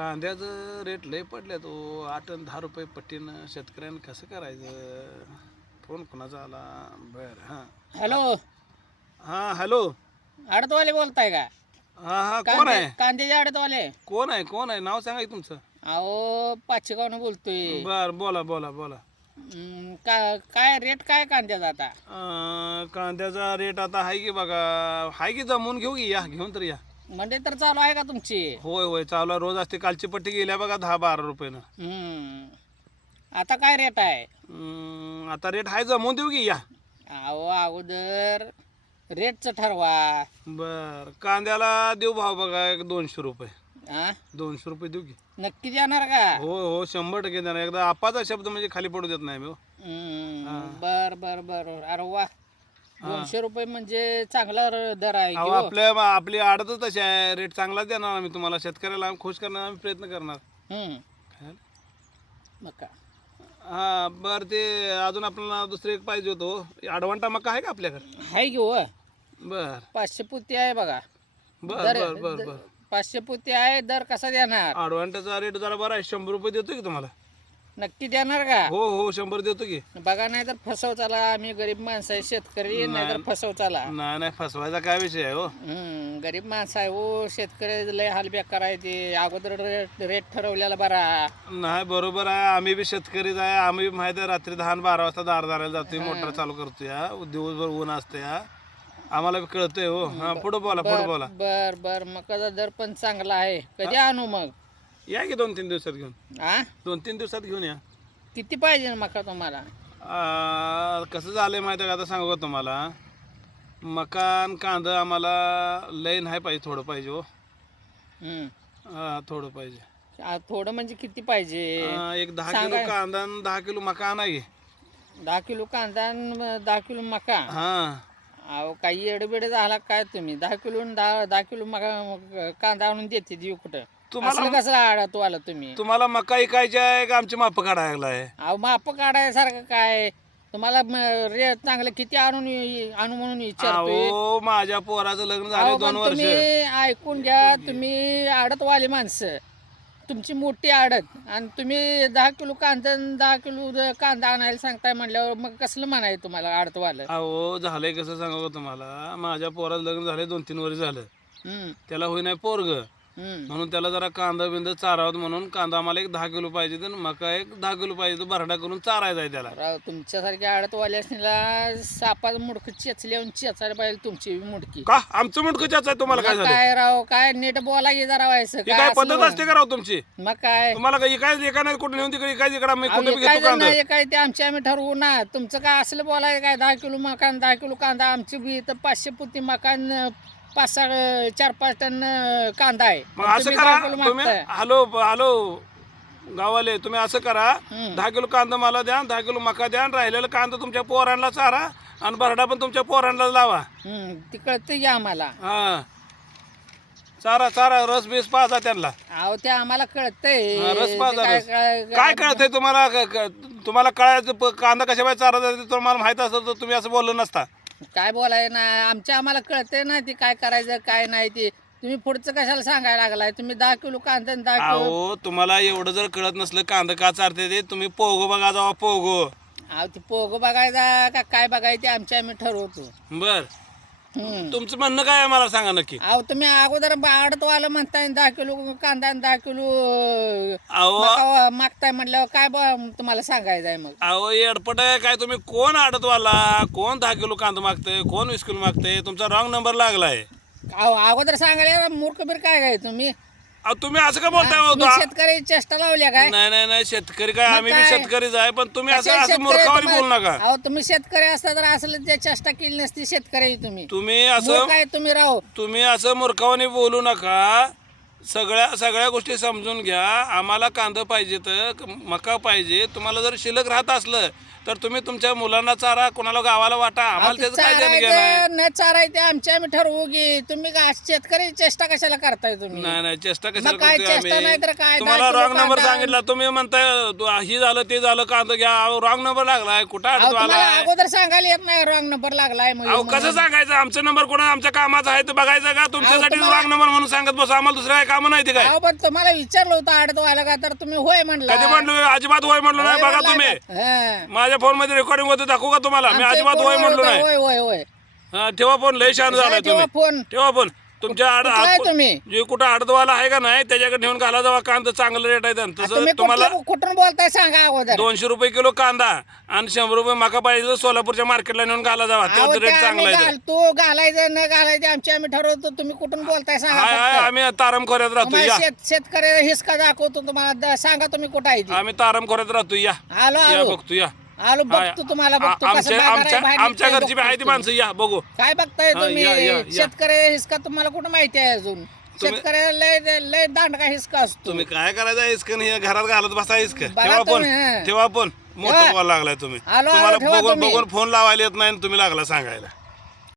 कांद्याचं रेट लय पडले तो. आठ आणि दहा रुपये पट्टीनं शेतकऱ्यानं कसं करायचं? फोन कोणाचा आला? बर हां. हॅलो. हां हॅलो. आडतवाले बोलताय का? हां हां कोण आहे? कांद्याचे आडतवाले. कोण आहे? कोण आहे? नाव सांगा की तुमचं. अहो पाचशेगावनं बोलतोय. बर बोला बोला बोला. हम्म, का काय रेट काय कांद्याचा आता? अं, कांद्याचा रेट आता आहे की बघा. आहे की जमवून घेऊ की? या घेऊन तर या. मंडई तर चालू आहे का तुमची? होय होय चालू आहे. रोज असते कालची पट्टी गेल्या बघा दहा बारा रुपयानं. हम्म. आता काय रेट आहे? अं, आता रेट आहे जमवून देऊ की या. अहो अगोदर रेटचं ठरवा. बर कांद्याला देऊ भाव बघा एक दोनशे रुपये. हा दोनशे रुपये देऊ की. नक्की देणार का? हो हो शंभर टक्के देणार. एकदा आपाचा शब्द म्हणजे खाली पडू देत नाही मी हो. हम्म, बर बर बर. अरे वा. दोनशे रुपये म्हणजे चांगला र- दर आहे अहो की हो. आपल्या आपली आडतच तशी आहे. रेट चांगलाच देणार आम्ही तुम्हाला. शेतकऱ्याला आम्ही खुश करणार आम्ही प्रयत्न करणार. हम्म, काय? मका. हा बर ते अजून आपल्याला दुसरं एक पाहिजे होतो अडवंटा मका आहे का आपल्याकडे? आहे की हो? बर. पाचशे पुती आहे बघा. बर बर बर बर. पाचशे पुती आहे दर कसा देणार? अडवांटाचा रेट जरा बरा आहे. शंभर रुपये देतो की तुम्हाला? नक्की देणार का? हो हो शंभर देतो की. बघा नाही तर फसवचाला आम्ही गरीब माणसं आहे शेतकरी नाही. तर फसवचाला नाही नाही फसवायचा काय विषय आहे हो? हम्म, गरीब माणसं आहे हो शेतकरी लय हाल बेकार आहे ते अगोदर रेट रेट ठरवलेला बरा. नाही बरोबर आहे आम्ही बी शेतकरीच आहे आम्ही बी माहिती आहे रात्री दहा आणि बारा वाजता दार दाराला जातोय मोटर चालू करतोय हा. दिवसभर ऊन असते हा. आम्हाला बी कळतंय हो. हा पुढे बोला पुढे बोला. बर बर. मकाचा दर पण चांगला आहे. कधी आणू मग? या की दोन तीन दिवसात घेऊन? आ? दोन तीन दिवसात घेऊन या. किती पाहिजे मका तुम्हाला? आ, कसं झालंय माहिती आहे का? आता सांगू का तुम्हाला? मकान कांदा आम्हाला लय नाही पाहिजे थोडं पाहिजे हो. हम्म. हा थोडं पाहिजे. आ, थोडं म्हणजे किती पाहिजे? आ, एक दहा किलो कांदा आणि दहा किलो मका आणा की. दहा किलो कांदा आणि दहा किलो मका? हा. अहो काही एडबिड झाला काय तुम्ही? दहा किलो आणि दहा दहा किलो मका कांदा आणून देते देऊ कुठं? तुम्हाला असलं कसं आडा तू आला तुम्ही? तुम्हाला मका ऐकायची आहे का? आमची माप काढायला आहे. अहो माप काढायसारखं काय? तुम्हाला म- रे चांगलं किती आणून आणू म्हणून विचारतोय? अहो माझ्या पोराचं लग्न अहो, झालं पण दोन वर्ष. तुम्ही ऐकून घ्या तुम्ही आडतवाले माणसं. तुमची मोठी आडत. आणि तुम्ही दहा किलो कांदा आणि दहा किलो कांदा आणायला सांगताय म्हणल्यावर मग कसलं म्हणाय तुम्हाला आडतवालं? अहो झालंय कसं सांगू का तुम्हाला? माझ्या पोराचं लग्न झालंय दोन तीन वर्ष झालं. हम्म, त्याला होई नाही पोरग. म्हणून त्याला जरा कांदा बिंद चारावत म्हणून कांदा आम्हाला एक दहा किलो पाहिजे तर मका एक दहा किलो पाहिजे तो भरडा करून चारायचा आहे त्याला. राव तुमच्यासारख्या आडतवाले असलेला सापाचं मुडकं चेचल्यावर चेचायला पाहिजे तुमची बी मुडकी. का? आमचं मुंडकं आहे तुम्हाला काय झालं? काय राव काय नीट बोला की जरा व्हायचं ही काय असलं? पद्धत असते का राव तुमची? मग काय? तुम्हाला काय काय एका नाही कुठे नेऊन तिकडे काय तिकडे आम्ही कुठे बी काय घेतो कांदा? नाही काय ते आमची आम्ही ठरवू ना. तुमचं काय असलं बोलाय काय दहा किलो मकान दहा किलो कांदा आमची बी तर पाचशे पुती मकान पाच सहा चार पाच टन कांदा आहे. मग असं तुम्ही करा तुम्ही मागताय. हॅलो हॅलो गावाले तुम्ही असं करा. दहा किलो कांदा मला द्या दहा किलो मका द्या आणि राहिलेला कांदा तुमच्या पोरांना चारा आणि बरडा पण तुमच्या पोरांना लावा. हम्म, ती की आम्हाला. हा. चारा चारा रस बीस पाजा त्यांना. अहो ते आम्हाला कळतंय. हा, रस ते पाजा काय रस. काय काय कळतंय तुम्हाला? क- क- तुम्हाला कळायचं प- कांदा कशा पाहिजे चारा द्यायचा तुम्हाला माहीत असतं तर तुम्ही असं बोललं नसता. काय बोलाय ना आमच्या आम्हाला कळतंय ना ती काय करायचं काय नाही ते. तुम्ही पुढचं कशाला सांगायला लागलाय? तुम्ही दहा किलो कांदा आणि दहा किलो अहो तुम्हाला एवढं जर कळत नसलं कांदा का चारते ते तुम्ही पोगो बघा जावा पोगो अहो ते पोग बघायचा का काय बघायचं ते आमच्या आम्ही ठरवतो. बर. तुमचं म्हणणं काय आहे मला सांगा नक्की. अहो तुम्ही अगोदर आडतो आलं म्हणताय दहा किलो कांदा आणि दहा किलो अहो. मका मागताय म्हटल्यावर काय तुम्हाला सांगायचं आहे मग? अहो येडपट आहे काय तुम्ही? कोण आडतवाला कोण दहा किलो कांदा मागतंय? कोण वीस किलो मागतंय? तुमचा रॉंग नंबर लागलाय. अहो अगोदर सांगायला मूर्ख बीर काय काय तुम्ही? अहो तुम्ही असं का बोलताय हो? शेतकरी चेष्टा लावल्या काय? नाही नाही नाही शेतकरी काय? आम्ही बी काय? शेतकरीच आहे पण तुम्ही असं असं शेतकरी मूर्खावानी बोलू नका. अहो तुम्ही शेतकरी असता तर असलं ते चेष्टा केली नसती शेतकरी तुम्ही. तुम्ही असं काय तुम्ही राहू तुम्ही असं मूर्खावानी बोलू नका. सगळ्या सगळ्या गोष्टी समजून घ्या. आम्हाला कांदा पाहिजे तर मका पाहिजे. तुम्हाला जर शिल्लक राहत असलं तर तुम्ही तुमच्या मुलांना चारा कोणाला गावाला वाटा आम्हाला त्याचं काय देणं घेणं आहे? चारायचं न चारायचं आमच्या आम्ही ठरवू की तुम्ही का शेतकरी चेष्टा कशाला करताय तुम्ही? नाही नाही चेष्टा कशाला मग काय करतोय चेष्टा नाही तर काय? तुम्हाला दहा किलो रॉंग नंबर कांदा- सांगितला तुम्ही म्हणताय ही झालं ते झालं कांदा घ्या? रॉंग नंबर लागलाय. कुठं अहो, अडतो तुम्हाला आलाय? अगोदर सांगायला येत नाही रॉंग नंबर लागलाय अहो कसं सांगायचं? आमचा नंबर कोणा आमच्या कामाचा आहे ते बघायचं का? तुमच्यासाठी तुम्हाला- रॉंग नंबर म्हणून सांगत बस. आम्हाला दुसरं काय कामं नाही ते काय? अहो पण तुम्हाला विचारलं होतं आडत व्हायला का? तर तुम्ही होय म्हणला. कधी म्हणलो? अजिबात होय म्हणलो नाही होय बघा म्हणला तुम्ही. का? हा. माझ्या फोनमध्ये रेकॉर्डिंग होतं दाखवू का तुम्हाला? मी अजिबात होय म्हणलो नाही. होय होय होय. हा, ठेवा फोन लय शान झालाय ठेवा तुम्ही फोन? ठेवा फोन. तुमच्या आड कुठला आहे तुम्ही? जे कुठं आडतवाला आहे का नाही त्याच्याकडे ठेवून घाला जावा कांदा चांगलं रेट आहे तुम्ही तसं तुम्हाला कुठलं- कुठून बोलताय सांगा अगोदर. दोनशे रुपये किलो कांदा आणि शंभर रुपये मका पाहिजे सोलापूरच्या मार्केटला नेऊन घाला जावा अहो, त्याचं ते रेट आम्ही चांगला आहे घालतो घालायचं न घालायचं आमची आम्ही ठरवतो तुम्ही कुठून बोलताय सांगा हाय हाय फक्त. आम्ही तारम खोऱ्यात राहतो तुम्हाला या. शेत शेतकऱ्याला हिसका दाखवतो तुम्हाला द- सांगा तुम्ही कुठं आहे ती. आम्ही तारम खोऱ्यात राहतो या. आलो या आलो. बघतो या. आलो. बघतो तुम्हाला बघतो कसं आमच्या बाजार आहे, आमच्या बाहेर आमच्या निघताय घरची बी आहे ती बघतो माणसं या बघू काय बघताय हा, तुम्ही या, या, या. शेतकऱ्या हिसका तुम्हाला कुठं माहिती आहे अजून शेतकऱ्याला लय लय दांडका हिसका असतो तुम्ही काय करायचं इसकन हे घरात घालत बसा इसक बघा ठेवा फोन तुम्ही, हं. ठेवा फोन मोठा ठेवा. लागलाय तुम्ही आलो, आलो, तुम्हाला ठेवा बघून तुम्ही. बघून फोन लावायला येत नाही आणि तुम्ही लागला सांगायला